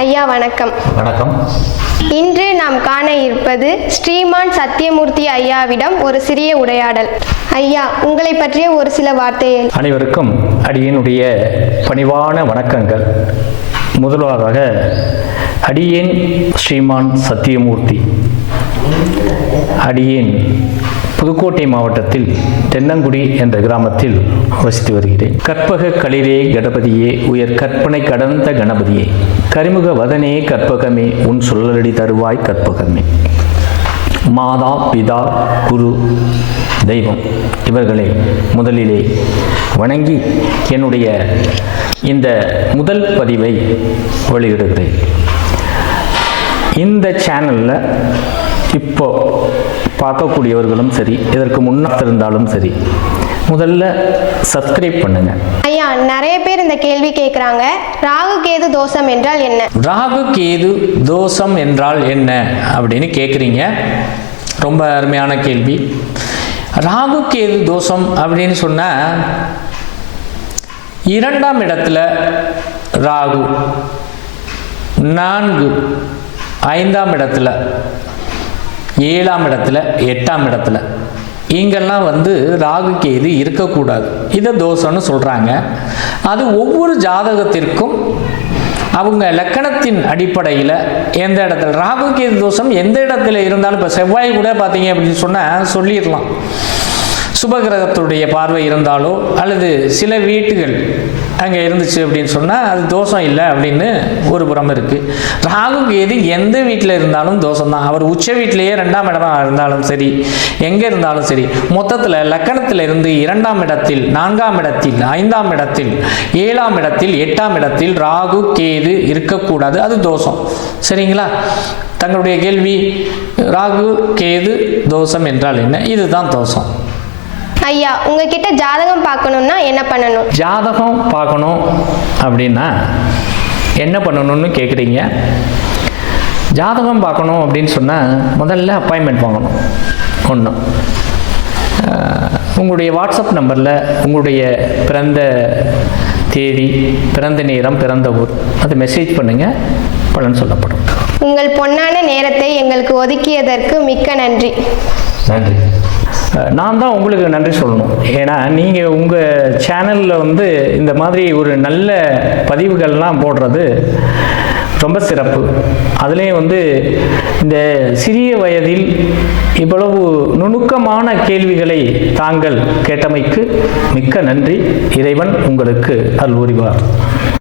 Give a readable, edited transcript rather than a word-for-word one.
ஐயா வணக்கம். வணக்கம். இன்று நாம் காண இருப்பது ஸ்ரீமான் சத்தியமூர்த்தி ஐயாவிடம் ஒரு சிறிய உரையாடல். ஐயா, உங்களை பற்றிய ஒரு சில வார்த்தைகள். அனைவருக்கும் அடியேனுடைய பணிவான வணக்கங்கள். முதலாவதாக அடியேன் ஸ்ரீமான் சத்தியமூர்த்தி. அடியேன் புதுக்கோட்டை மாவட்டத்தில் தென்னங்குடி என்ற கிராமத்தில் வசித்து வருகிறேன். கற்பக களிரே கணபதியே, உயர் கற்பனை கடந்த கணபதியே, கரிமுக வதனே கற்பகமே, உன் சொல்லடி தருவாய் கற்பகமே. மாதா பிதா குரு தெய்வம் இவர்களை முதலிலே வணங்கி என்னுடைய இந்த முதல் பதிவை வெளியிடுகிறேன். இந்த சேனலில் இப்போ பார்க்கக்கூடியவர்களும் சரி, இதற்கு முன்னால் இருந்தாலும் சரி, முதல்ல சப்ஸ்கிரைப் பண்ணுங்க. ஐயா, நிறைய பேர் இந்த கேள்வி கேட்குறாங்க, ராகு கேது தோஷம் என்றால் என்ன? ராகு கேது தோஷம் என்றால் என்ன அப்படின்னு கேட்குறீங்க. ரொம்ப அருமையான கேள்வி. ராகு கேது தோஷம் அப்படின்னு சொன்னால், இரண்டாம் இடத்துல ராகு, 4 5ஆம் இடத்துல, 7ஆம் இடத்துல, 8ஆம் இடத்துல இங்கெல்லாம் ராகு கேது இருக்கக்கூடாது. இதை தோஷம்னு சொல்கிறாங்க. அது ஒவ்வொரு ஜாதகத்திற்கும் அவங்க லக்கணத்தின் அடிப்படையில் எந்த இடத்துல ராகு கேது தோஷம் எந்த இடத்துல இருந்தாலும், இப்போ செவ்வாய் கூட பார்த்தீங்க அப்படின்னு சொன்னால் சொல்லிடலாம். சுபகிரகத்துடைய பார்வை இருந்தாலோ அல்லது சில வீட்டுகள் அங்கே இருந்துச்சு அப்படின்னு சொன்னால் அது தோஷம் இல்லை அப்படின்னு ஒரு புறம் இருக்குது. ராகு கேது எந்த வீட்டில் இருந்தாலும் தோஷம்தான். அவர் உச்ச வீட்டிலேயே 2ஆம் இடமா இருந்தாலும் சரி, எங்கே இருந்தாலும் சரி, மொத்தத்தில் லக்கணத்தில் இருந்து 2ஆம் இடத்தில், 4ஆம் இடத்தில், 5ஆம் இடத்தில், 7ஆம் இடத்தில், 8ஆம் இடத்தில் ராகு கேது இருக்கக்கூடாது. அது தோஷம். சரிங்களா? தங்களுடைய கேள்வி ராகு கேது தோஷம் என்றால் என்ன? இதுதான் தோஷம். ஐயா, உங்ககிட்ட ஜாதகம் பார்க்கணும்னா என்ன பண்ணணும்? ஜாதகம் பார்க்கணும் அப்படின்னா என்ன பண்ணணும்னு கேட்குறீங்க. ஜாதகம் பார்க்கணும் அப்படின்னு சொன்னால் முதல்ல அப்பாயின்மெண்ட் வாங்கணும். ஒன்று, உங்களுடைய வாட்ஸ்அப் நம்பரில் உங்களுடைய பிறந்த தேதி, பிறந்த நேரம், பிறந்த ஊர் அது மெசேஜ் பண்ணுங்கள், பலன் சொல்லப்படும். உங்கள் பொன்னான நேரத்தை எங்களுக்கு ஒதுக்கியதற்கு மிக்க நன்றி. நன்றி. நான் தான் உங்களுக்கு நன்றி சொல்லணும். ஏன்னா நீங்கள் உங்கள் சேனலில் இந்த மாதிரி ஒரு நல்ல பதிவுகள்லாம் போடுறது ரொம்ப சிறப்பு. அதுலேயும் இந்த சிறிய வயதில் இவ்வளவு நுணுக்கமான கேள்விகளை தாங்கள் கேட்டமைக்கு மிக்க நன்றி. இறைவன் உங்களுக்கு அருள் புரிவார்.